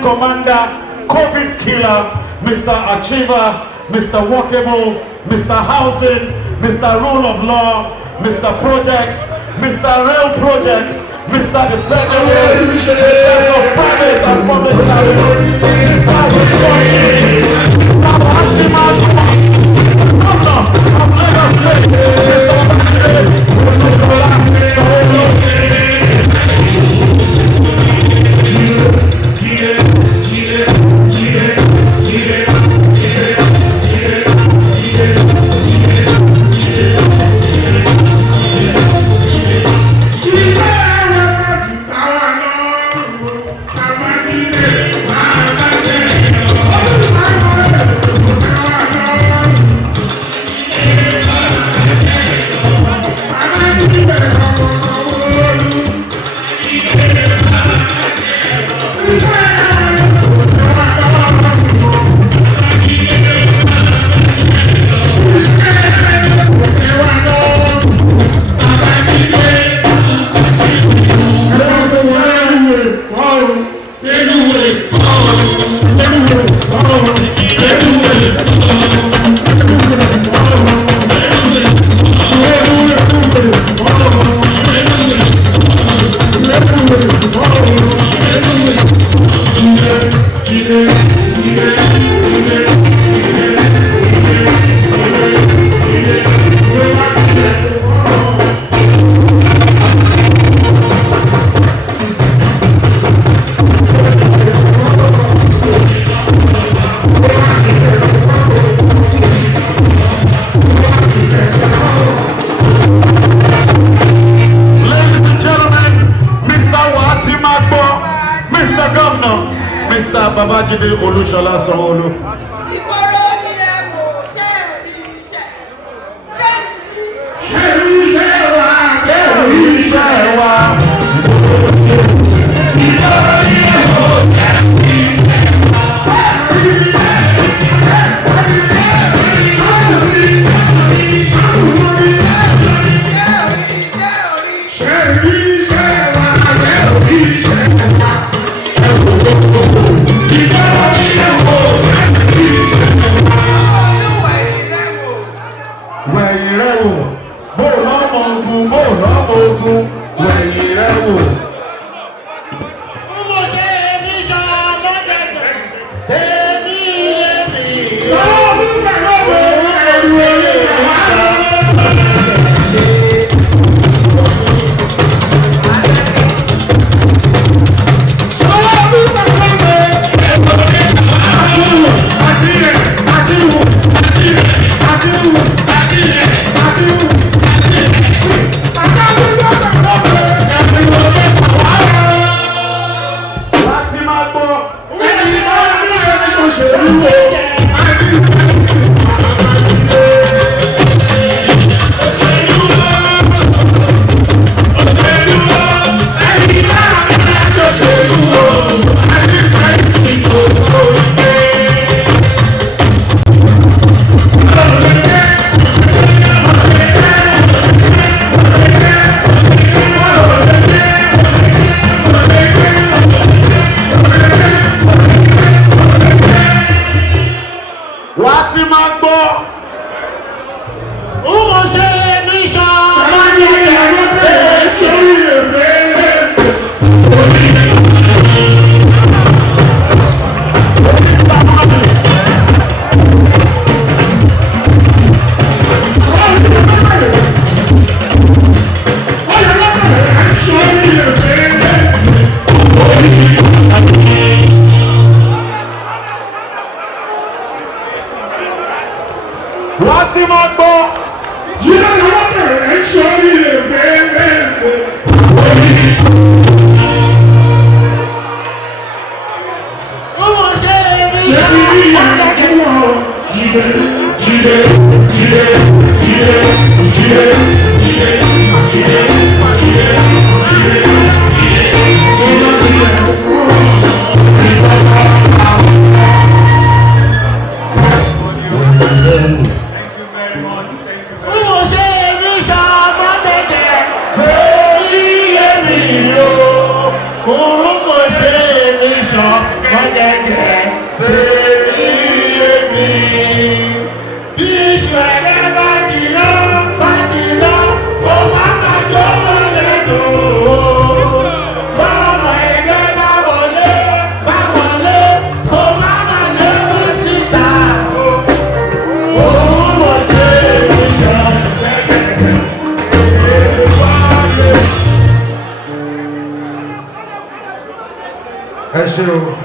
Supreme Commander, COVID Killer, Mr. Achiever, Mr. Workable, Mr. Housing, Mr. Rule of Law, Mr. Projects, Mr. Rail Project, Mr. Dependable, Mr. of Private and Public Service, Mr. Resources, Mr. Maximal, Mr. Governor of Lagos State, Mr. Sanwo-Olu'S. Sanwo-Olu.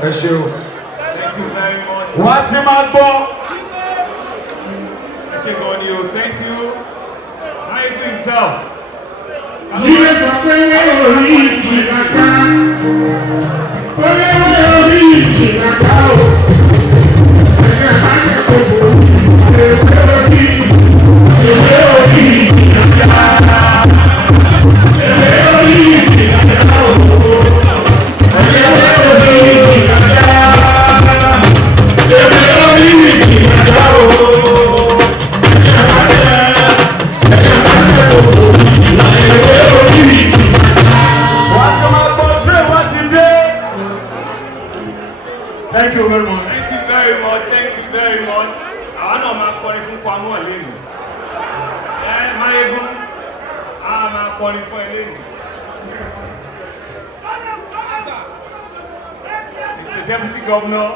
Thank you very much. What's him out for? Thank you. I do himself. Yes, Thank you very much. Thank you very much. Thank you very much. I know my calling from Kwamo Alenu. My even I'm calling for Alenu. Mr. Deputy Governor,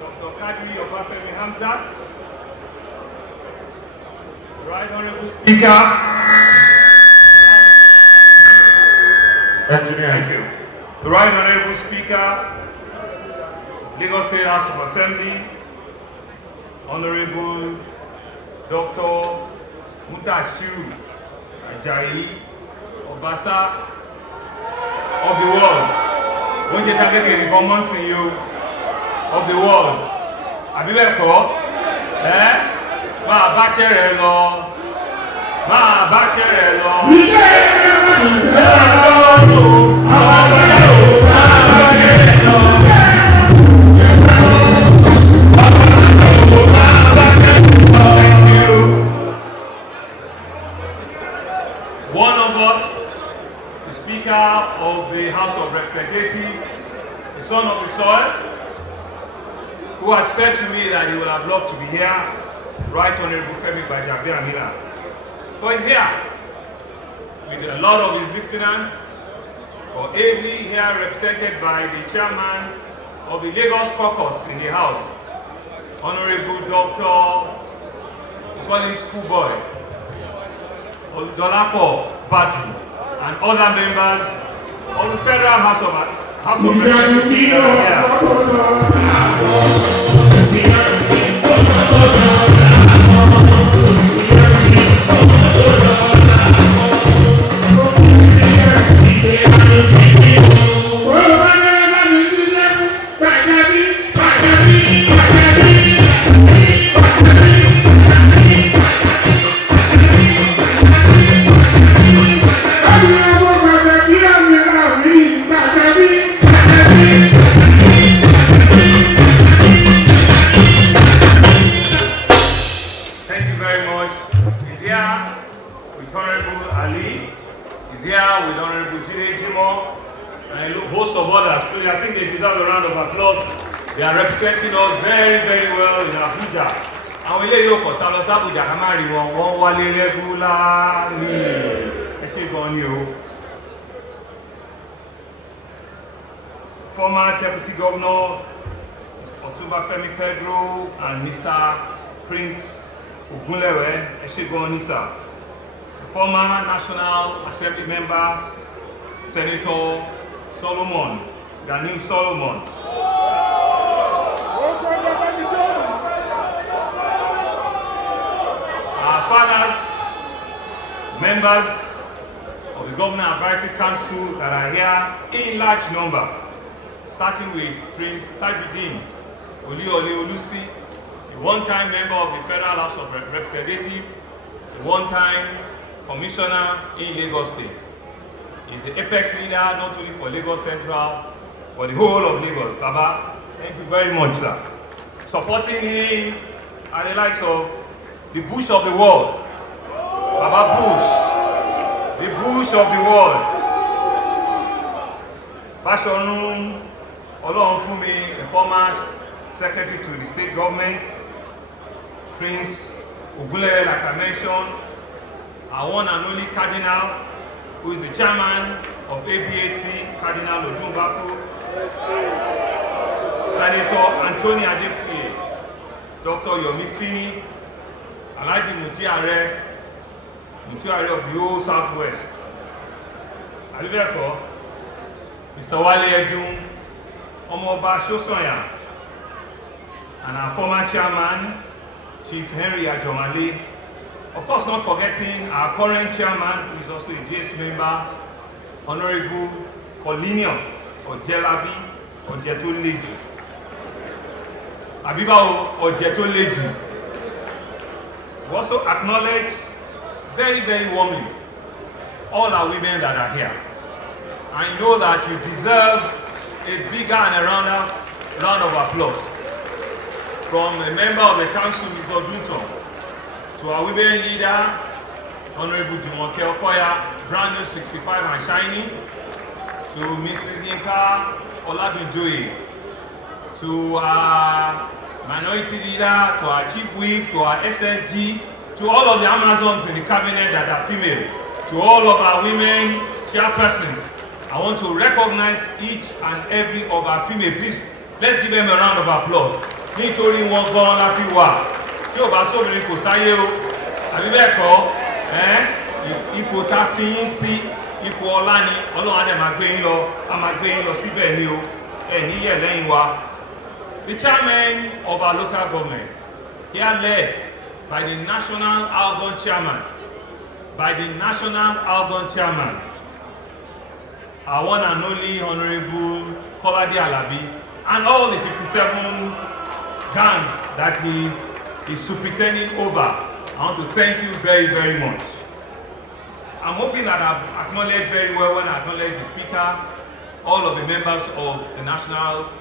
Dr. Kadri Obafemi Hamzat, Right Honorable Speaker, Engineer. Thank you. The Right Honorable Speaker, Lagos State House of Assembly, Honorable Dr. Mutashiru Ajayi Obasa of the world. Won't you target the commons in you of the world? Abibeko, Ma Basherelo, Ma Basherelo. One of us, the Speaker of the House of Representatives, the son of the soil, who had said to me that he would have loved to be here, Right Honorable Femi Gbajabiamila. But he's here with a lot of his lieutenants, or ably here represented by the chairman of the Lagos caucus in the House, Honorable Dr. we call him Schoolboy, Dolapo Batu, and other members of the Federal House of They are representing us very, very well in Abuja. And we lay you for Salos Abuja, Kamari, one wale regularly. Former Deputy Governor, Otumba Femi Pedro, and Mr. Prince Ogunlewe, Eshegonisa. Former National Assembly Member, Senator Solomon, Ganim Solomon. Our fathers, members of the Governor Advisory Council that are here in large number, starting with Prince Tajuddin Olu'S, a one-time member of the Federal House of Representatives, a one-time commissioner in Lagos State. He's the apex leader not only for Lagos Central, but the whole of Lagos. Baba, thank you very much, sir. Supporting him are the likes of the Bush of the world. Baba Bush, the Bush of the world. Bashorun Olorunfunmi, a former secretary to the state government, Prince Ogunleye, like I mentioned, our one and only Cardinal, who is the chairman of ABAT, Cardinal Odunbaku, Senator Anthony Adefuye, Dr. Yomi Fini, Alhaji Mutiare of the whole Southwest, Alibeko, Mr. Wale Edun, Omoba Shosoya, and our former chairman, Chief Henry Ajomale. Of course, not forgetting our current chairman, who is also a GS member, Honorable Colinius Ojelabi Ojetoleju. Abiba Ojetoleju. We also acknowledge very, very warmly all our women that are here. I know that you deserve a bigger and a round of applause from a member of the council, Mr. Junton, to our women leader, Honorable Jumoke Okoya, brand new 65 and shining, to Mrs. Yinka Oladunjoye, to our minority leader, to our chief whip, to our SSG, to all of the Amazons in the cabinet that are female, to all of our women chairpersons. I want to recognize each and every of our female. Please, let's give them a round of applause. Nítorí wọn gan la fi wà. Tí ò bá sóbìnrin kò sáyé o. Àbí bẹ́ẹ̀ kọ́, ipò tá fi yín sí ipò ọlá ni. Ọlọ́run á dẹ̀ máa gbé yín lọ, á máa gbé yín lọ síbẹ̀ ni o. Ẹ níyẹ̀ lẹ́yìn wa. The chairman of our local government, here led by the national Algon chairman, our one and only Honorable Kolade Alabi, and all the 57 gangs that he is superintending over. I want to thank you very, very much. I'm hoping that I've acknowledged very well when I acknowledge the Speaker, all of the members of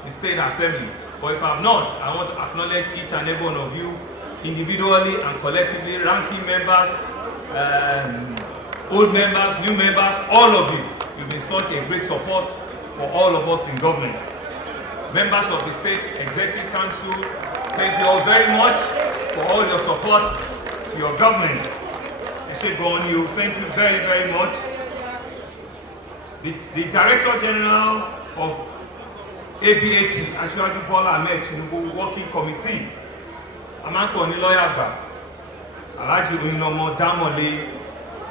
the State Assembly. But if I have not, I want to acknowledge each and every one of you individually and collectively, ranking members, old members, new members, all of you. You've been such a great support for all of us in government. Members of the State Executive Council, thank you all very much for all your support to your government. I say go on you, thank you very, very much. The Director General of ABAT, Asiwaju Bola Ahmed Tinubu Working Committee, Amanko Niloyagba, Alhaji Oyinomo Damole,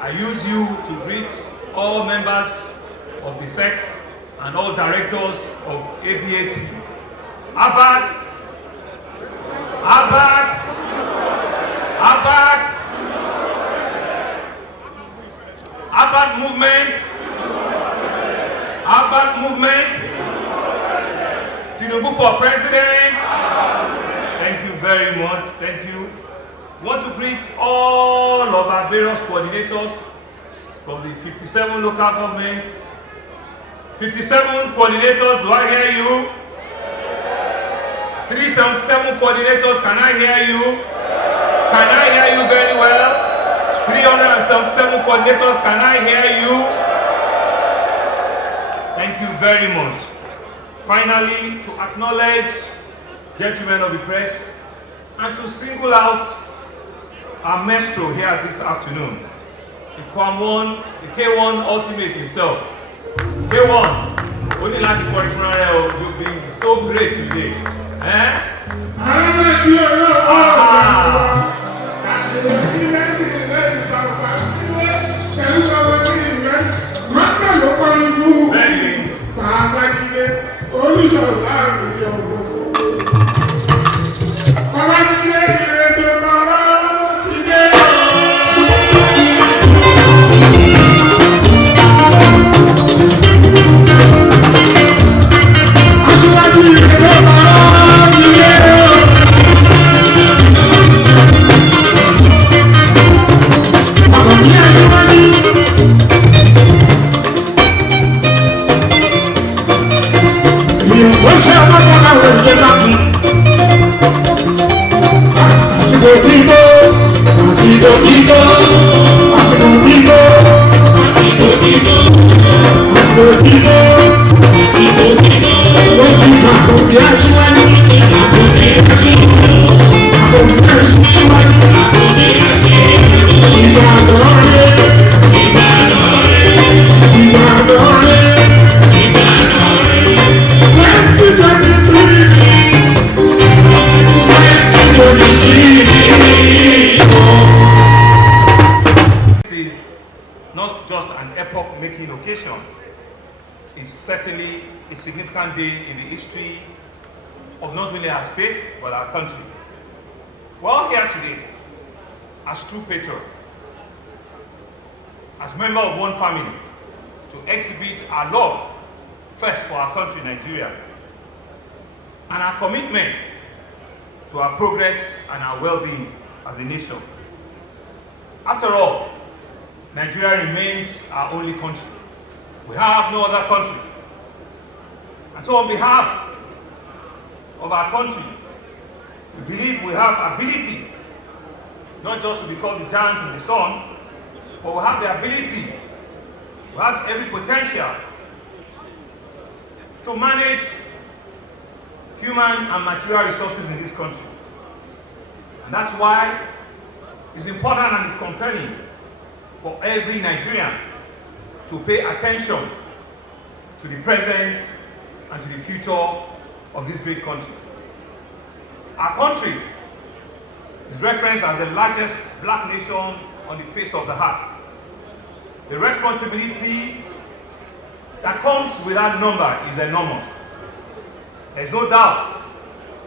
I use you to greet all members of the SEC and all directors of ABAT. Abat movement. Tinubu for president. Thank you very much. Thank you. Want to greet all of our various coordinators from the 57 local government. 57 coordinators, do I hear you? 377 coordinators, can I hear you? Can I hear you very well? 377 coordinators, can I hear you? Thank you very much. Finally, to acknowledge gentlemen of the press and to single out our maestro here this afternoon, the K1 ultimate himself. K1, only like to call you, you've been so great today. Thank you. significant day in the history of not only our state, but our country. We're all here today as true patriots, as members of one family, to exhibit our love first for our country, Nigeria, and our commitment to our progress and our well-being as a nation. After all, Nigeria remains our only country. We have no other country. And so on behalf of our country, we believe we have ability not just to be called the giant in the sun, but we have the ability, we have every potential to manage human and material resources in this country. And that's why it's important and it's compelling for every Nigerian to pay attention to the present and to the future of this great country. Our country is referenced as the largest black nation on the face of the earth. The responsibility that comes with that number is enormous. There's no doubt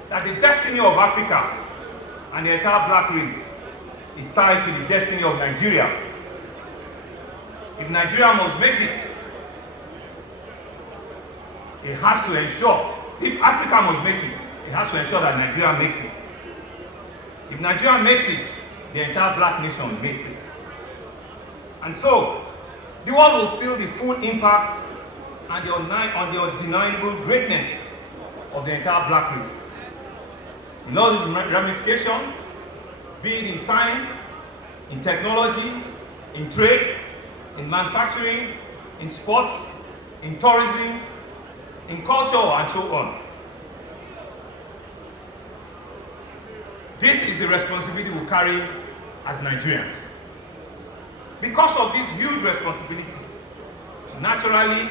that the destiny of Africa and the entire black race is tied to the destiny of Nigeria. If Nigeria must make it, it has to ensure, if Africa must make it, it has to ensure that Nigeria makes it. If Nigeria makes it, the entire black nation makes it. And so, the world will feel the full impact and the undeniable greatness of the entire black race. In all these ramifications, be it in science, in technology, in trade, in manufacturing, in sports, in tourism, in culture, and so on. This is the responsibility we carry as Nigerians. Because of this huge responsibility, naturally,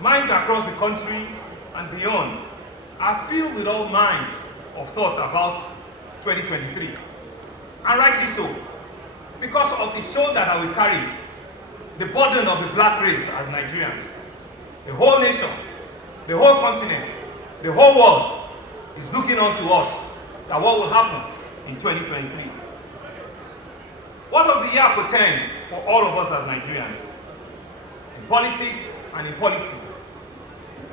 minds across the country and beyond are filled with all minds of thought about 2023. And rightly so, because of the shoulder that we carry, the burden of the black race as Nigerians. The whole nation, the whole continent, the whole world is looking on to us that what will happen in 2023. What does the year portend for all of us as Nigerians? In politics and in politics.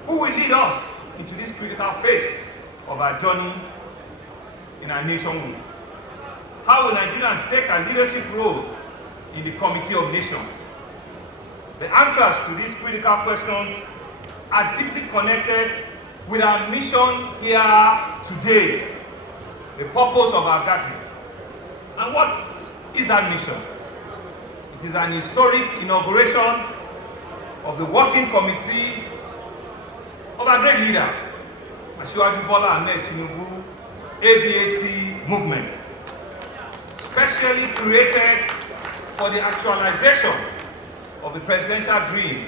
Who will lead us into this critical phase of our journey in our nationhood? How will Nigerians take a leadership role in the Committee of Nations? The answers to these critical questions are deeply connected with our mission here today, the purpose of our gathering. And what is that mission? It is an historic inauguration of the Working Committee of our great leader, Bola, Ahmed, Tinubu, ABAT movement, specially created for the actualization of the presidential dream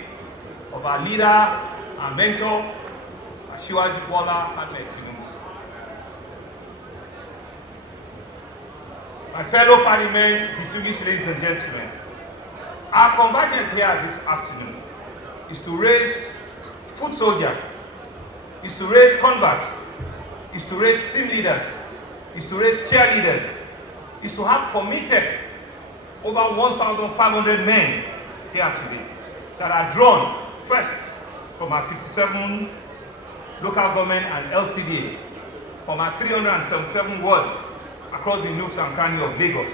of our leader, our mentor, Bola, Ahmed, Tinubu. My fellow parliament, distinguished ladies and gentlemen, our convergence here this afternoon is to raise foot soldiers, is to raise converts, is to raise team leaders, is to raise cheerleaders, is to have committed over 1,500 men here today that are drawn first from our 57 local government and LCDA, from our 377 wards across the nooks and crannies of Lagos,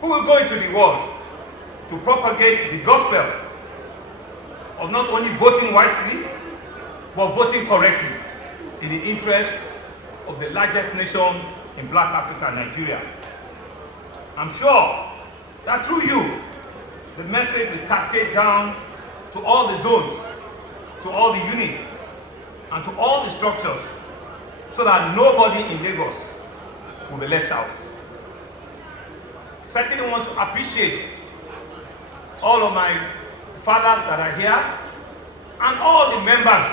who will go into the world to propagate the gospel of not only voting wisely, but voting correctly in the interests of the largest nation in Black Africa, Nigeria. I'm sure that through you, the message will cascade down to all the zones, to all the units, and to all the structures, so that nobody in Lagos will be left out. Certainly want to appreciate all of my fathers that are here and all the members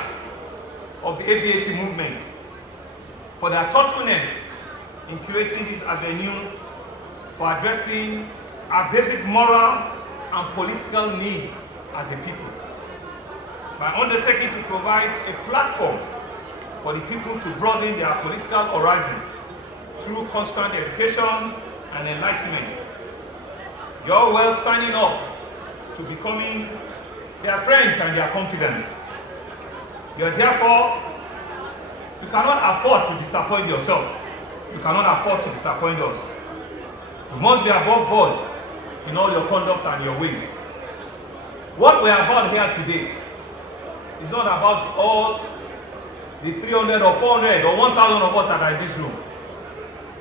of the ABAT movement for their thoughtfulness in creating this avenue for addressing our basic moral and political need as a people. by undertaking to provide a platform for the people to broaden their political horizon through constant education and enlightenment. You're well signing up to becoming their friends and their confidants. You cannot afford to disappoint yourself. You cannot afford to disappoint us. You must be above board in all your conduct and your ways. What we are about here today is not about all the 300 or 400 or 1,000 of us that are in this room.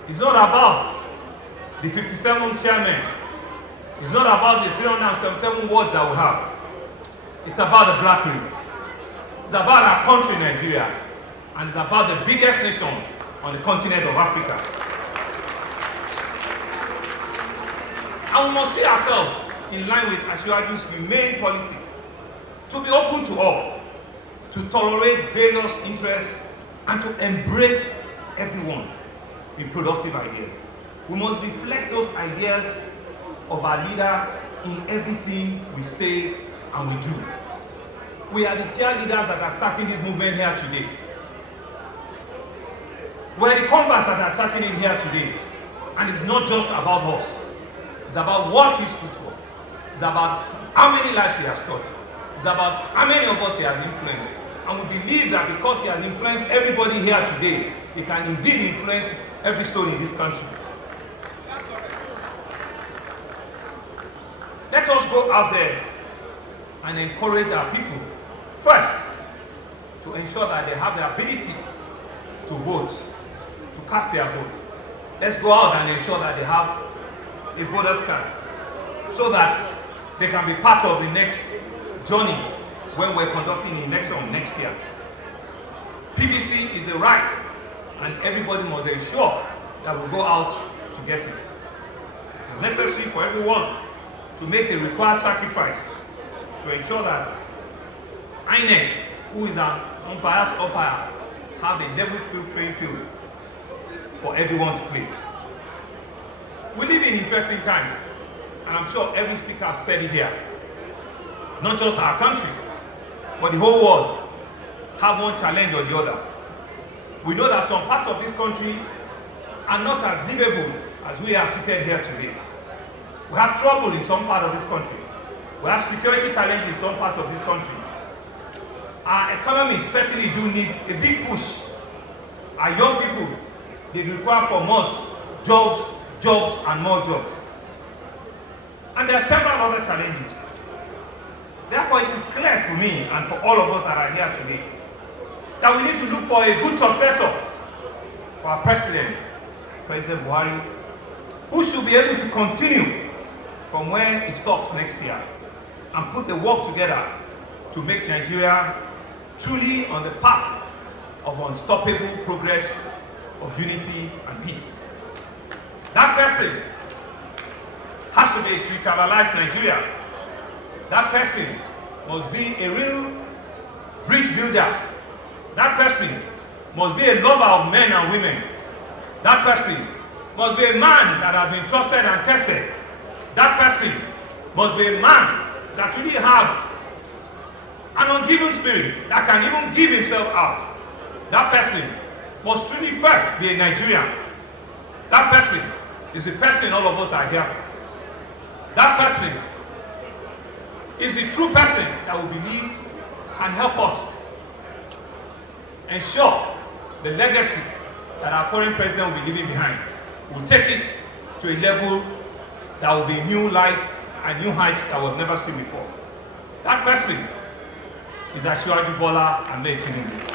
It's not about the 57 chairmen. It's not about the 377 wards that we have. It's about the black race. It's about our country, Nigeria. And it's about the biggest nation on the continent of Africa. And we must see ourselves in line with Asiwaju's humane politics, to be open to all, to tolerate various interests, and to embrace everyone with productive ideas. We must reflect those ideas of our leader in everything we say and we do. We are the cheerleaders that are starting this movement here today. We are the converts that are starting it here today. And it's not just about us. It's about what he stood for. It's about how many lives he has taught. It's about how many of us he has influenced. And we believe that because he has influenced everybody here today, he can indeed influence every soul in this country. Let us go out there and encourage our people, first, to ensure that they have the ability to vote, to cast their vote. Let's go out and ensure that they have a voter's card, so that they can be part of the next journey when we're conducting the election next year. PVC is a right, and everybody must ensure that we go out to get it. It's necessary for everyone to make the required sacrifice to ensure that INEC, who is an unbiased umpire, have a level playing field for everyone to play. We live in interesting times, and I'm sure every speaker has said it here. Not just our country, but the whole world have one challenge or the other. We know that some parts of this country are not as livable as we are seated here today. We have trouble in some part of this country. We have security challenges in some part of this country. Our economy certainly do need a big push. Our young people, they require from us jobs, and more jobs. And there are several other challenges. Therefore, it is clear for me and for all of us that are here today that we need to look for a good successor for our president, President Buhari, who should be able to continue from where it stops next year and put the work together to make Nigeria truly on the path of unstoppable progress, of unity and peace. That person has to be a tricoloralized Nigeria. That person must be a real bridge builder. That person must be a lover of men and women. That person must be a man that has been trusted and tested. That person must be a man that really have an ungiven spirit, that can even give himself out. That person must really first be a Nigerian. That person is the person all of us are here for. That person is the true person that will believe and help us ensure the legacy that our current president will be leaving behind. We'll take it to a level that will be new lights and new heights that we've never seen before. That person is Asiwaju Bola and Tinubu.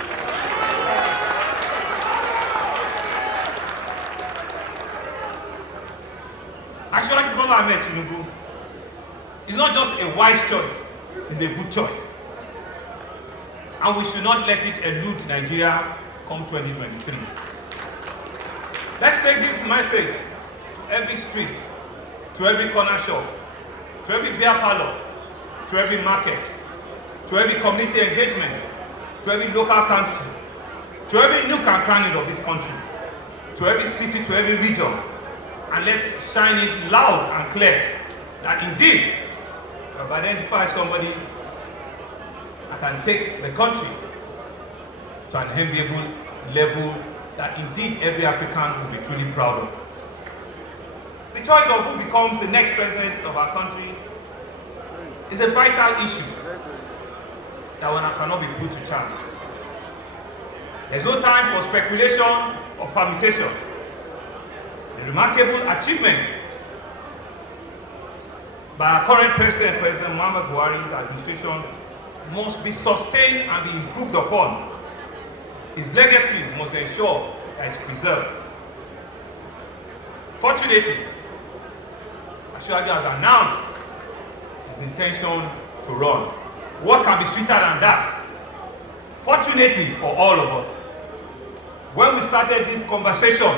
Asiwaju Bola and Tinubu is not just a wise choice, it's a good choice. And we should not let it elude Nigeria come 2023. Let's take this message to every street, to every corner shop, to every beer parlor, to every market, to every community engagement, to every local council, to every nook and cranny of this country, to every city, to every region, and let's shine it loud and clear that indeed we have identified somebody that can take the country to an enviable level that indeed every African will be truly proud of. The choice of who becomes the next president of our country is a vital issue that one cannot be put to chance. There's no time for speculation or permutation. The remarkable achievement by our current President Muhammad Buhari's administration must be sustained and be improved upon. His legacy must ensure that it's preserved. Fortunately, Asiwaju has announced his intention to run. What can be sweeter than that? Fortunately for all of us, when we started this conversation,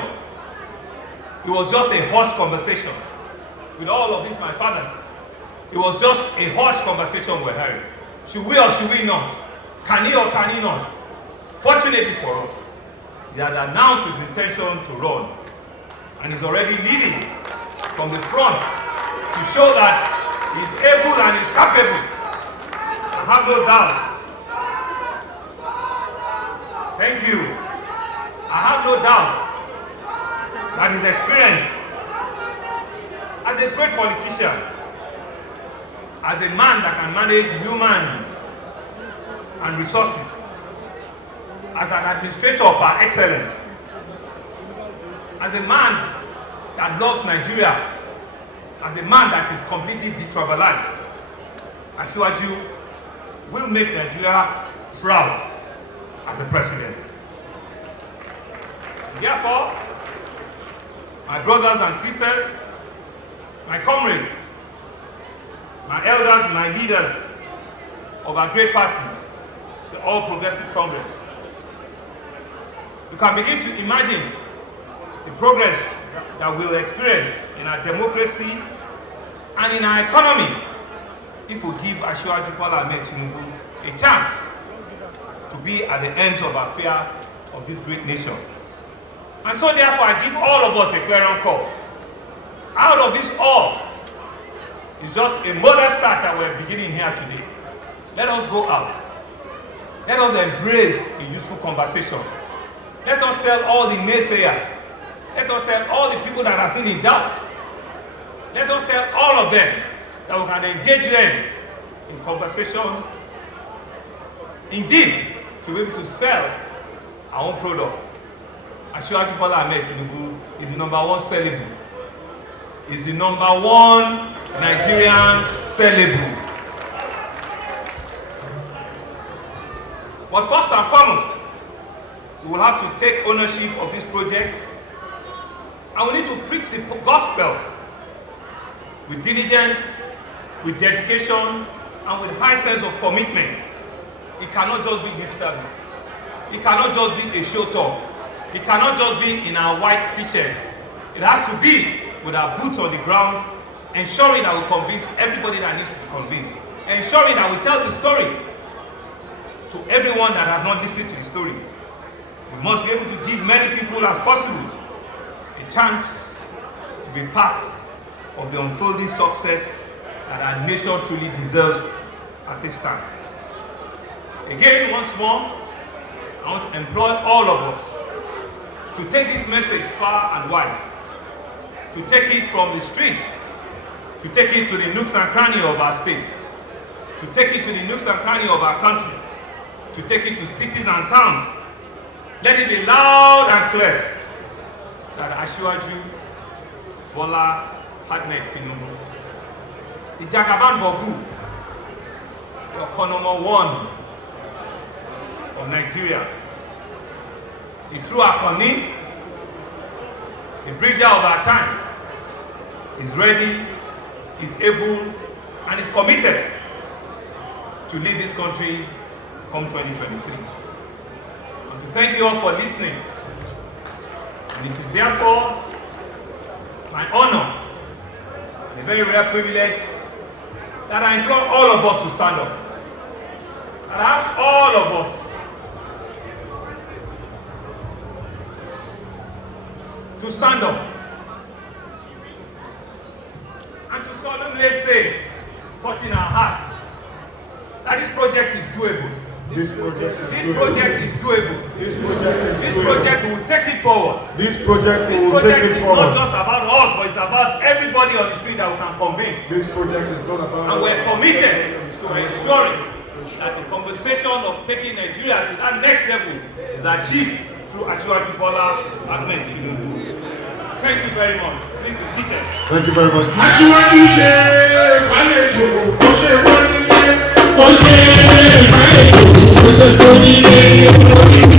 it was just a hush conversation. With all of these, my fathers, it was just a hush conversation we're having. Should we or should we not? Can he or can he not? Fortunately for us, he had announced his intention to run, and he's already leading from the front to show that he's able and he's capable. I have no doubt. Thank you. I have no doubt that his experience as a great politician, as a man that can manage human and resources, as an administrator par excellence, as a man that loves Nigeria, as a man that is completely detribalized, Asiwaju will make Nigeria proud as a president. Therefore, my brothers and sisters, my comrades, my elders, my leaders of our great party, the All Progressive Congress, you can begin to imagine the progress that we'll experience in our democracy and in our economy if we give Asiwaju Bola Ahmed Tinubu a chance to be at the ends of affair of this great nation. And so therefore I give all of us a clarion call. Out of this all is just a modest start that we're beginning here today. Let us go out. Let us embrace a useful conversation. Let us tell all the naysayers. Let us tell all the people that are still in doubt. Let us tell all of them that we can engage them in conversation. Indeed, to be able to sell our own product. Asiwaju Bola Ahmed Tinubu is the #1 celebrity. Is the #1 Nigerian celebrity. But first and foremost, we will have to take ownership of this project, and we need to preach the gospel with diligence, with dedication, and with high sense of commitment. It cannot just be lip service. It cannot just be a show talk. It cannot just be in our white t-shirts. It has to be with our boots on the ground, ensuring that we convince everybody that needs to be convinced, ensuring that we tell the story to everyone that has not listened to the story. We must be able to give many people as possible a chance to be part of the unfolding success that our nation truly deserves at this time. Again, once more, I want to employ all of us to take this message far and wide, to take it from the streets, to take it to the nooks and crannies of our state, to take it to the nooks and crannies of our country, to take it to cities and towns. Let it be loud and clear that Asiwaju Bola Ahmed Tinubu, the Jagaban Bogu, the #1 of Nigeria, the true Akoni, the bridger of our time, is ready, is able, and is committed to lead this country come 2023. And to thank you all for listening. And it is therefore my honor, a very rare privilege, that I implore all of us to stand up. And I ask all of us to stand up and to solemnly say, touching our heart, that this project is doable. This project is doable. This project is This doable. project will take it forward. This project will This take project it is forward. not just about us, but it's about everybody on the street that we can convince. This project is not about And we're committed to ensuring that the conversation of taking Nigeria to that next level is achieved through Bola, Ahmed, Tinubu. Thank you very much. Please be seated. Thank you very much. Ó ṣe ìfàlejò, ó ṣe fún nílé, ó ṣe fún nílé.